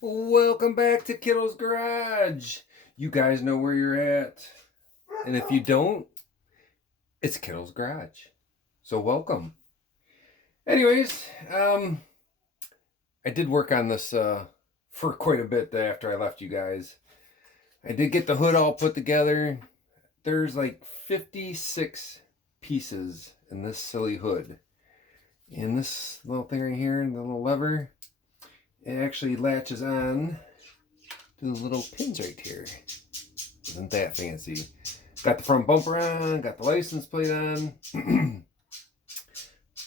Welcome back to Kiddo's Garage. You guys know where you're at. And if you don't, it's Kiddo's Garage. So welcome. Anyways, I did work on this for quite a bit after I left you guys. I did get the hood all put together. There's like 56 pieces in this silly hood. And this little thing right here, the little lever, it actually latches on to the little pins right here. Isn't that fancy? Got the front bumper on, got the license plate on.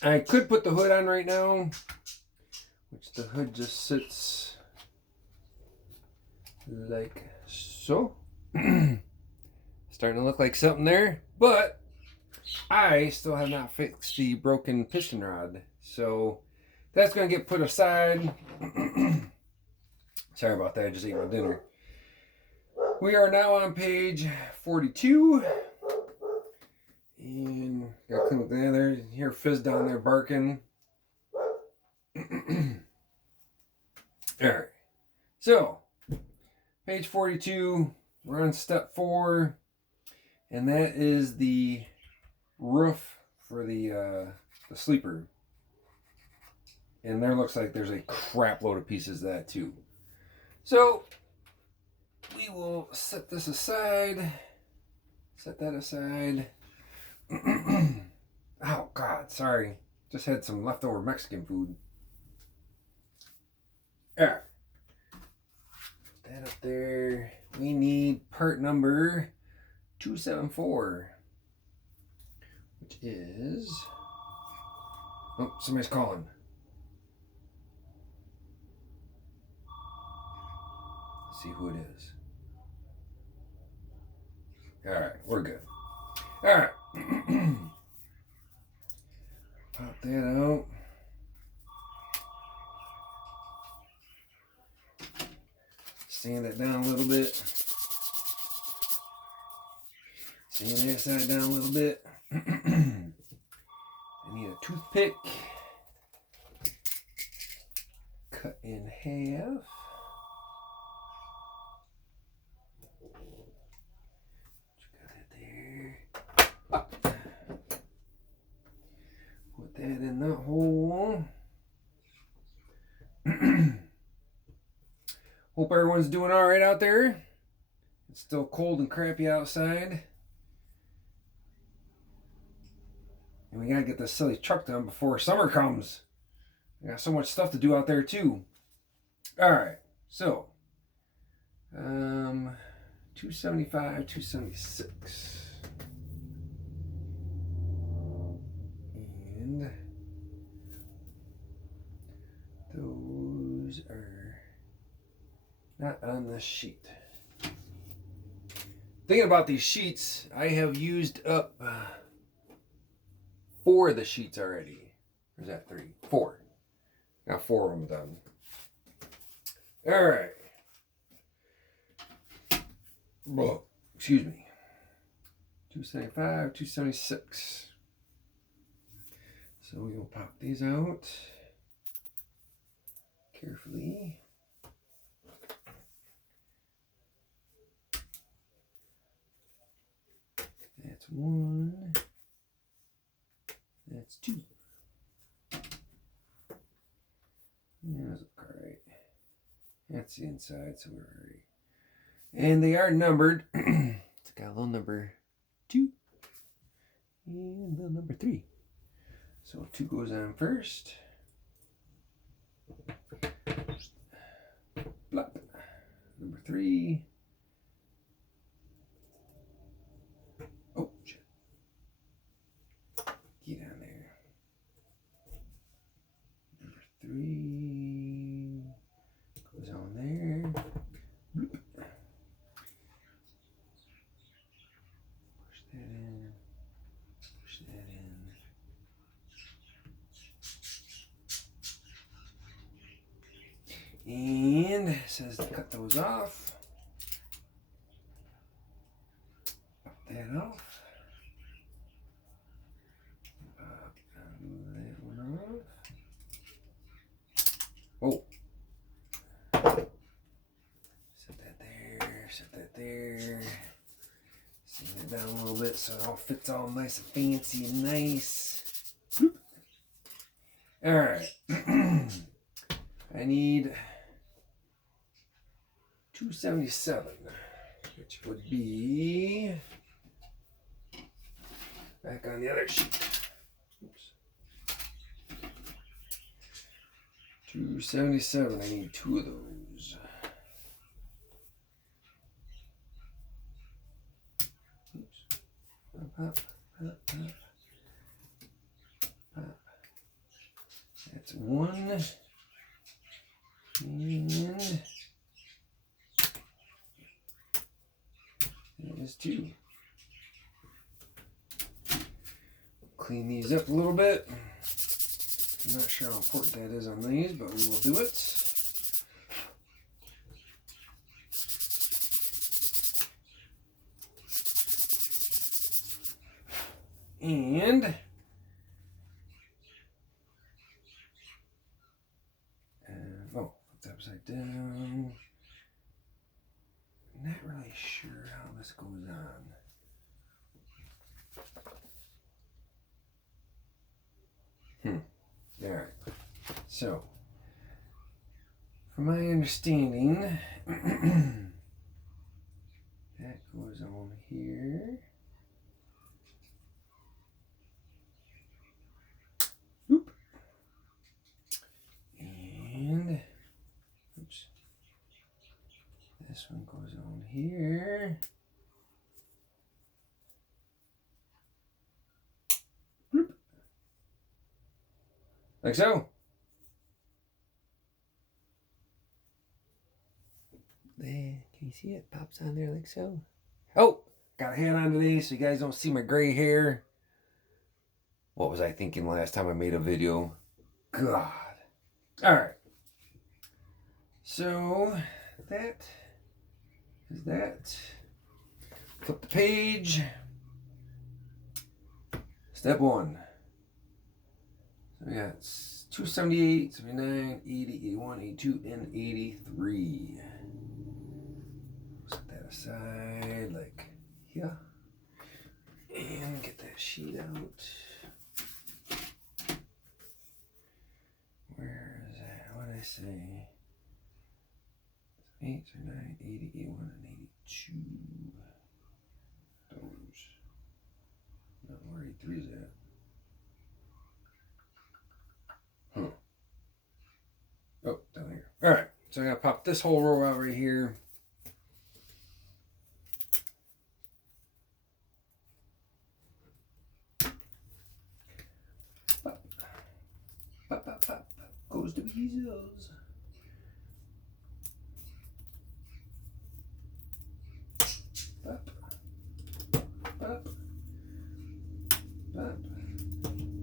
I could put the hood on right now, which the hood just sits like so. Starting to look like something there, but I still have not fixed the broken piston rod, so that's going to get put aside. Sorry about that, I just ate my dinner. We are now on page 42. And got clean with that there. You hear Fizz down there barking. Alright. So, page 42. We're on step 4. And that is the roof for the sleeper. And there looks like there's a crap load of pieces of that too. So, we will set this aside. Set that aside. Oh God, sorry. Just had some leftover Mexican food. Alright. Put that up there. We need part number 274. Which is... Oh, somebody's calling. Let's see who it is. Alright, we're good. Alright. Pop that out. Sand it down a little bit. Sand that side down a little bit. I need a toothpick. Cut in half. Put that in that hole. Hope everyone's doing all right out there. It's still cold and crappy outside. And we gotta get this silly truck done before summer comes. We got so much stuff to do out there too. Alright, so 275, 276. And those are not on this sheet. Thinking about these sheets, I have used up 4 of the sheets already. Or is that 3? 4. Got 4 of them done. Alright. Well, excuse me. 275, 276. So we will pop these out carefully. That's 1. That's 2. Yeah, those look alright. That's the inside, so we're alright. And they are numbered. It's got a little number 2 and a little number 3. So 2 goes on first. Plop. Number 3. Oh, shit. Get on there. Number 3 goes on there. Bloop. Push that in. Push that in. And it says to cut those off. Pop that off. Pop that one off. Oh. it down a little bit so it all fits all nice and fancy and nice. All right. I need 277, which would be back on the other sheet. Oops. 277. I need 2 of those. Oops. Up. That's 1. And there's 2. Clean these up a little bit. I'm not sure how important that is on these, but we will do it. And oh, it's upside down. I'm not really sure how this goes on. All right. So, from my understanding, that goes on here. Oop. And oops. This one goes on here. Bloop. Like so. There, can you see it? Pops on there like so. Oh, got a hat on today so you guys don't see my gray hair. What was I thinking last time I made a video? God. All right. So that is that. Flip the page. Step 1. So we got 278, 79, 80, 81, 82, and 83. Set that aside like here. And get that sheet out. Where is that? What did I say? 8, 9, 80, 81, and 82. Those. No, where 83 is at? Oh, down here. Alright, so I'm going to pop this whole row out right here. Pop. Pop, pop, pop. Goes the weasels. Pop. Pop. Pop.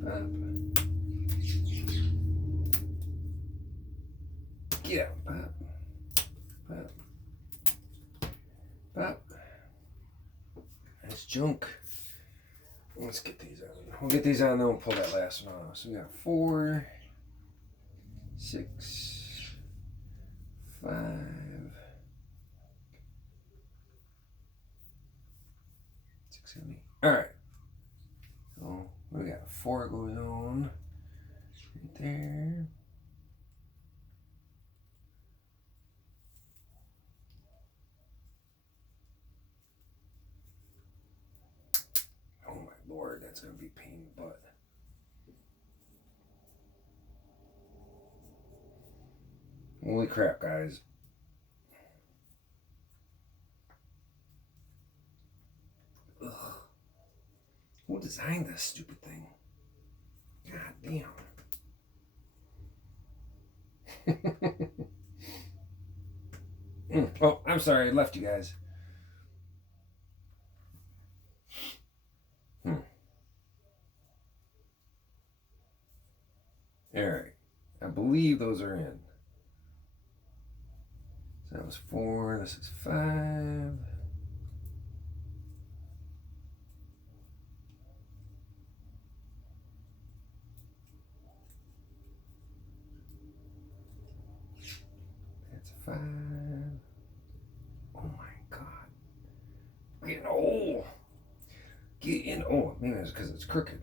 Pop. Yeah, pop. Pop. Pop. That's junk. Let's get these on. We'll get these on, then we'll pull that last one off. So we got 4, 6, 5, 6, 7, 8. All right. So we got 4 goes on right there. Oh my Lord, that's gonna be a pain in the butt. Holy crap, guys. Ugh. Who designed this stupid thing? God damn. Oh, I'm sorry, I left you guys. Alright. I believe those are in. So that was 4, this is 5. That's 5. Oh my God. I'm getting old. get in. Oh, maybe it's because it's crooked.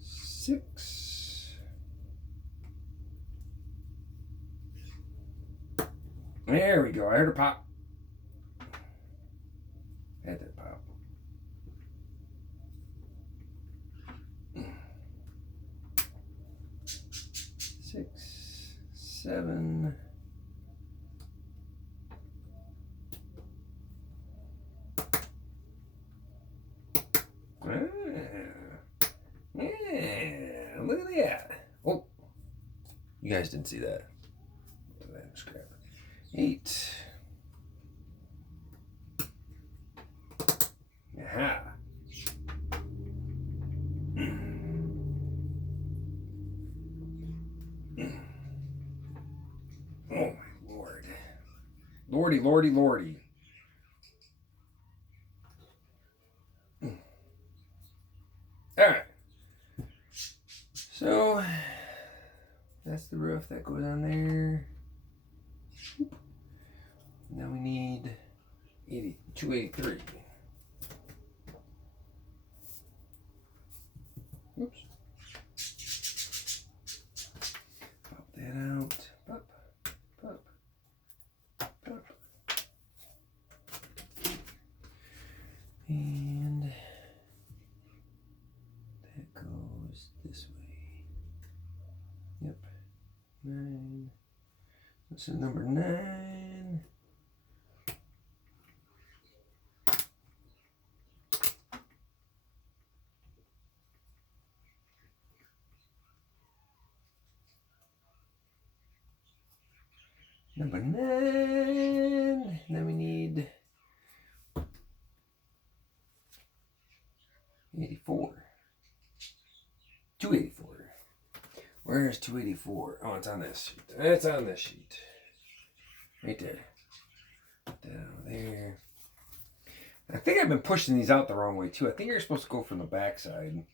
Six. There we go. I heard a pop. Had that pop. Six, seven. Yeah, look at that. Oh, you guys didn't see that. Scrap. 8. Aha. Oh my lord. Lordy, lordy, lordy. Alright. So that's the roof that goes on there. Now we need 283. Oops. Pop that out. Pop, pop, pop. And that goes this way. Yep. 9. This is number 9. Number 9. Then we need 84. 284. Where's 284? Oh, it's on this sheet. It's on this sheet. Right there. Put that over there. I think I've been pushing these out the wrong way too. I think you're supposed to go from the back side.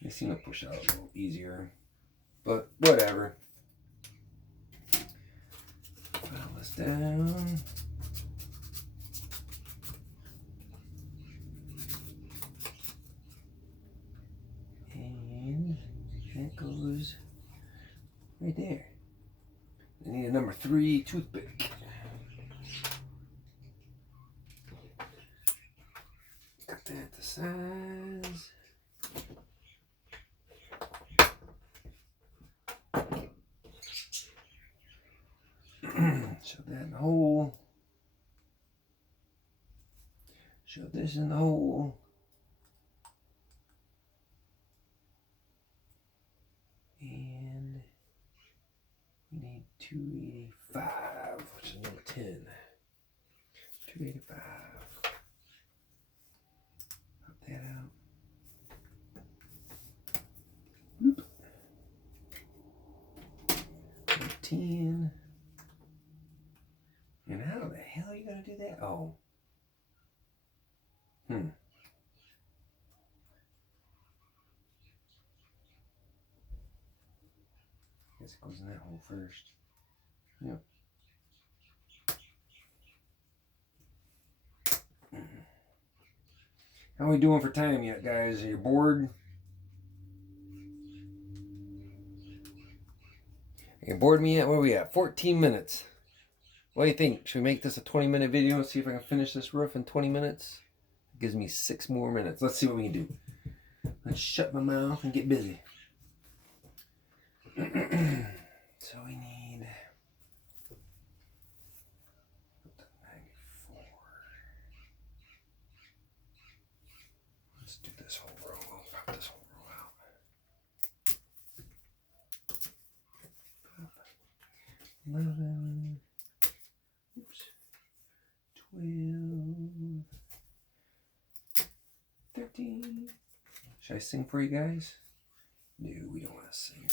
They seem to push out a little easier. But whatever. File this down. And that goes right there. I need a number 3 toothpick. Cut that to size. Shove that in the hole. Shove this in the hole. And we need 285, which is number 10. 285. Pop that out. Bloop. 10. And how the hell are you going to do that? Oh. Guess it goes in that hole first. Yep. How are we doing for time yet, guys? Are you bored? Are you bored me yet? Where are we at? 14 minutes. What do you think? Should we make this a 20-minute video and see if I can finish this roof in 20 minutes? It gives me 6 more minutes. Let's see what we can do. Let's shut my mouth and get busy. So we need 94. Let's do this whole row. We'll pop this whole row out. 11. Oops. 12. 13. Should I sing for you guys? No, we don't want to sing.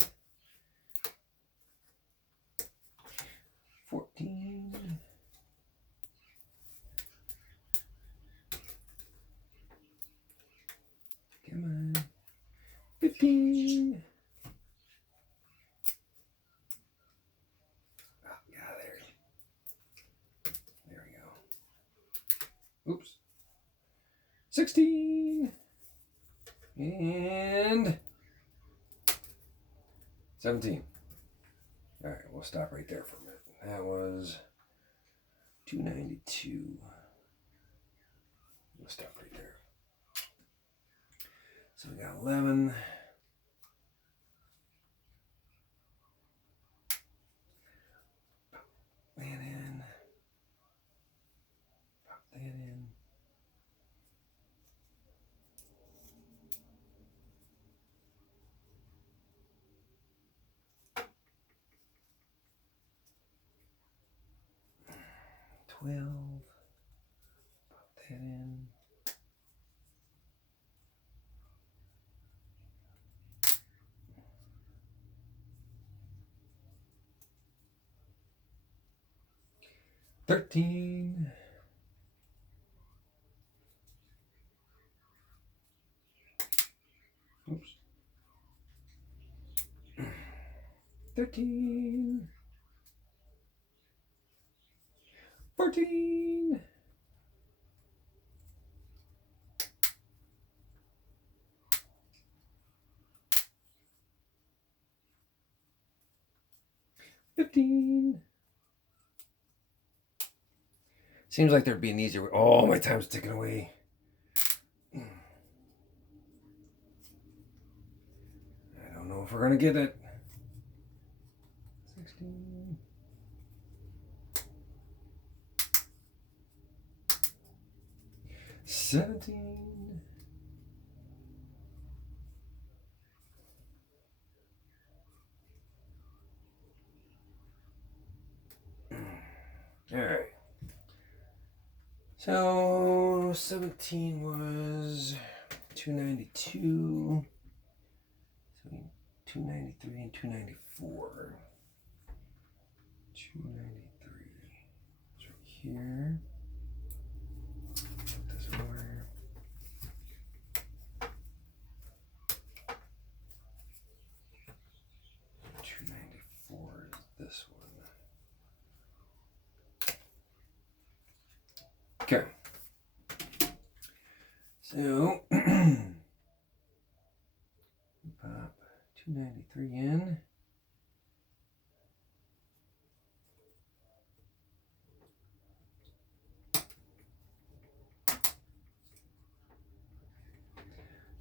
14. Come on. 15. Oh, got there. 16 and 17. All right, we'll stop right there for a minute. That was 292. We'll stop right there. So we got 11. Pop that in. Pop that in. Pop that in. $13. Oops. 13. 14. 15. Seems like there'd be an easier way. Oh, my time's ticking away. I don't know if we're going to get it. 16. 17. 'All right. So 17 was 292. So 293 and 294. 293. It's right here. Put this over. This one. Okay. So pop 293 in.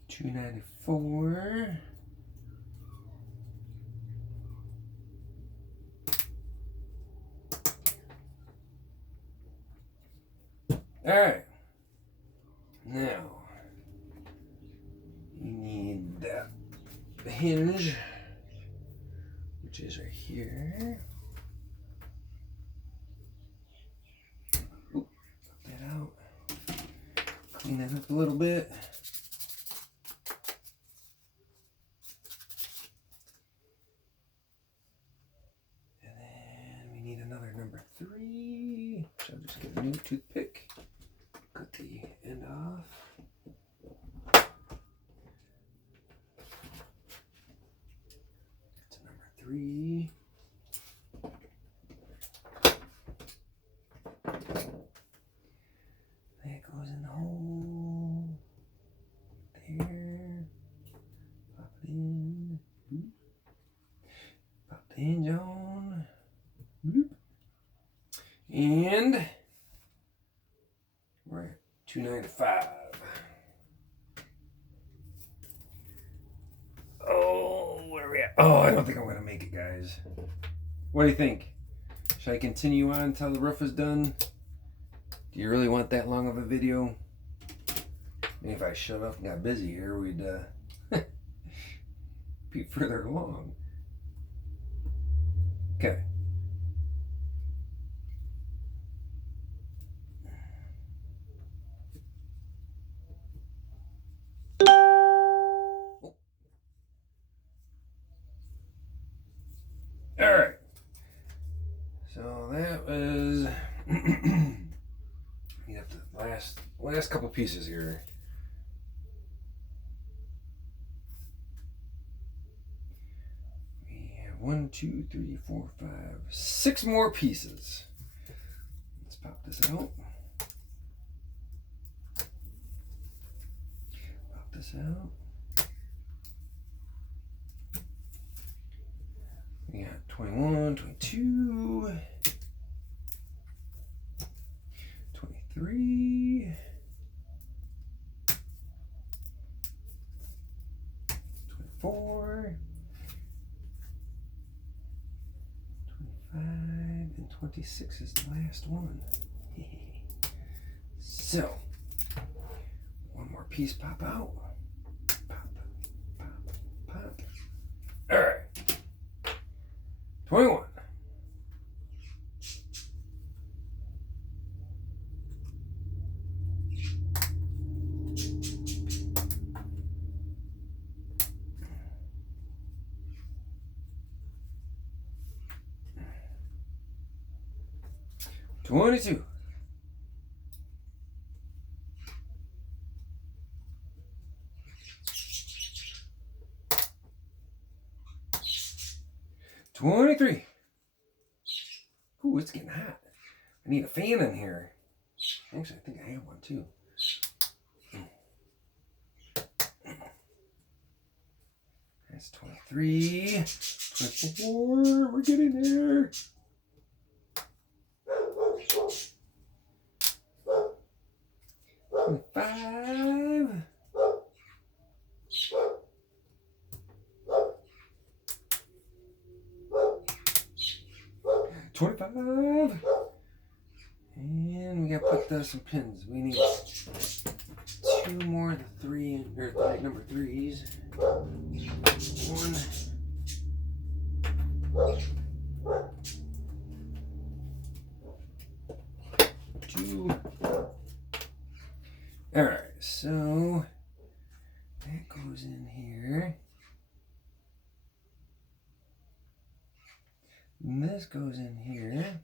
$294. All right. Now you need that hinge, which is right here. Oop, put that out. Clean that up a little bit. And then we need another number 3. So I'll just get a new toothpick. Cut the end off. That's number 3. That goes in the hole. There. Pop it in. Boop. Pop the hinge on. Boop. And we're at 295. Oh, where are we at? Oh, I don't think I'm going to make it, guys. What do you think? Should I continue on until the roof is done? Do you really want that long of a video? Maybe if I shut up and got busy here, we'd be further along. Okay. All right. So that was you have the last couple pieces here. We have 1, 2, 3, 4, 5, 6 more pieces. Let's pop this out. this out. We got 21, 22, 23, 24, 25, and 26 is the last one. So, one more piece pop out. Pop, pop, pop. All right. 21. $22. 23. Ooh, it's getting hot. I need a fan in here. Actually, I think I have one too. That's 23. 24. We're getting there. 25. 25. And we gotta put some pins. We need 2 more of the 3 or like number 3s. 1. 2. Alright, so that goes in here. And this goes in here.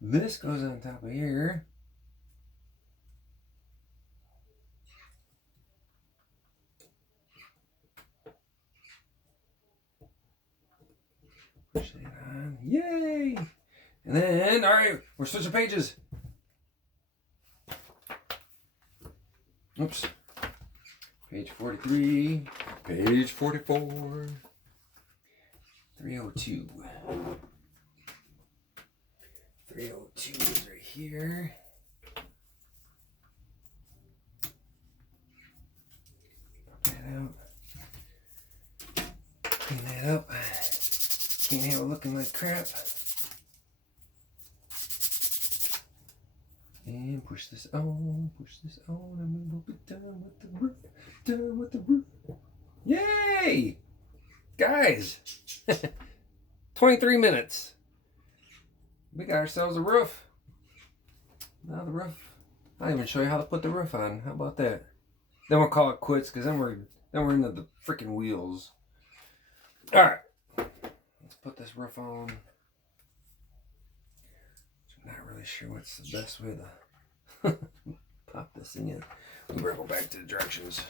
This goes on top of here. Push that on. Yay! And then, alright, we're switching pages. Oops. Page 43. Page 44. 302. 302 is right here. Pop that out. Clean that up. Can't have it looking like crap. And push this on, and we will be done with the roof. Done with the roof. Yay! Guys! 23 minutes. We got ourselves a roof. Now the roof. I'll even show you how to put the roof on. How about that? Then we'll call it quits because then we're into the freaking wheels. Alright. Let's put this roof on. I'm not really sure what's the best way to pop this thing in. We better go back to the directions.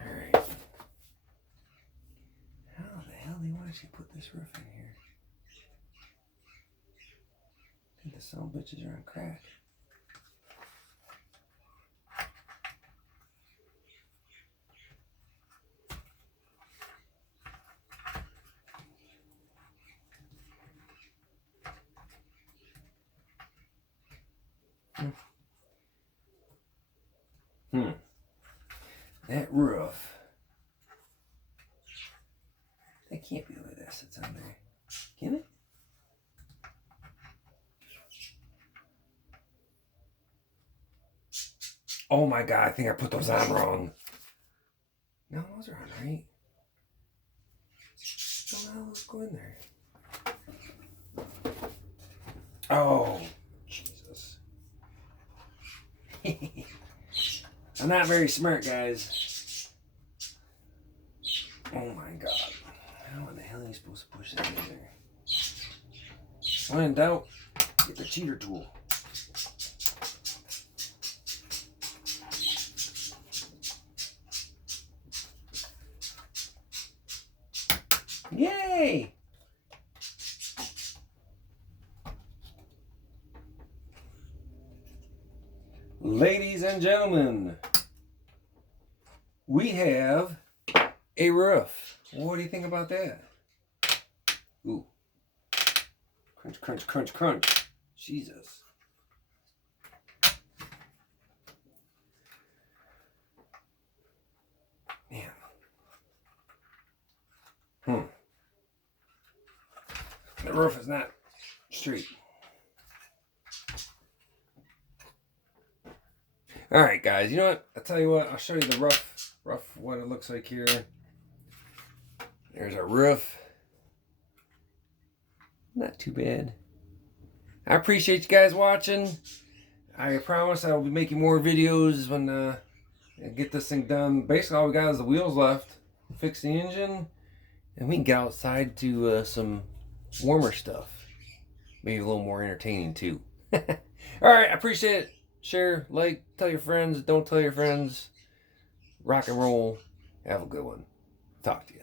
Alright. How the hell do you want to put this roof in here? I think the son of bitches are on crack. That roof. That can't be the way that sits on there. Can it? Oh my god, I think I put those on wrong. No, those are on right. So now let's go in there. Oh, Jesus. I'm not very smart, guys. Oh my god. How in the hell are you supposed to push that in there? When in doubt, get the cheater tool. Yay! Ladies and gentlemen, we have a roof. What do you think about that? Ooh. Crunch, crunch, crunch, crunch. Jesus. Man. The roof is not straight. Alright guys, you know what? I'll tell you what, I'll show you the rough what it looks like here. There's our roof. Not too bad. I appreciate you guys watching. I promise I will be making more videos when I get this thing done. Basically all we got is the wheels left. Fix the engine. And we can get outside to some warmer stuff. Maybe a little more entertaining too. Alright, I appreciate it. Share, like, tell your friends, don't tell your friends. Rock and roll. Have a good one. Talk to you.